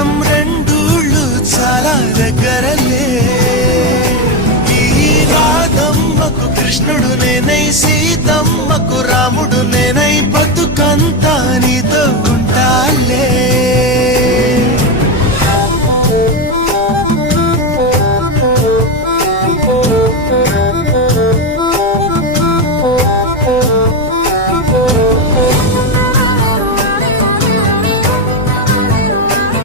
మనం రెండూళ్ళు చాలా దగ్గరలే. ఈ రాధమ్మకు కృష్ణుడు నేనై, సీతమ్మకు రాముడు నేనై, బతుకంతా నీతో ఉంటాలే.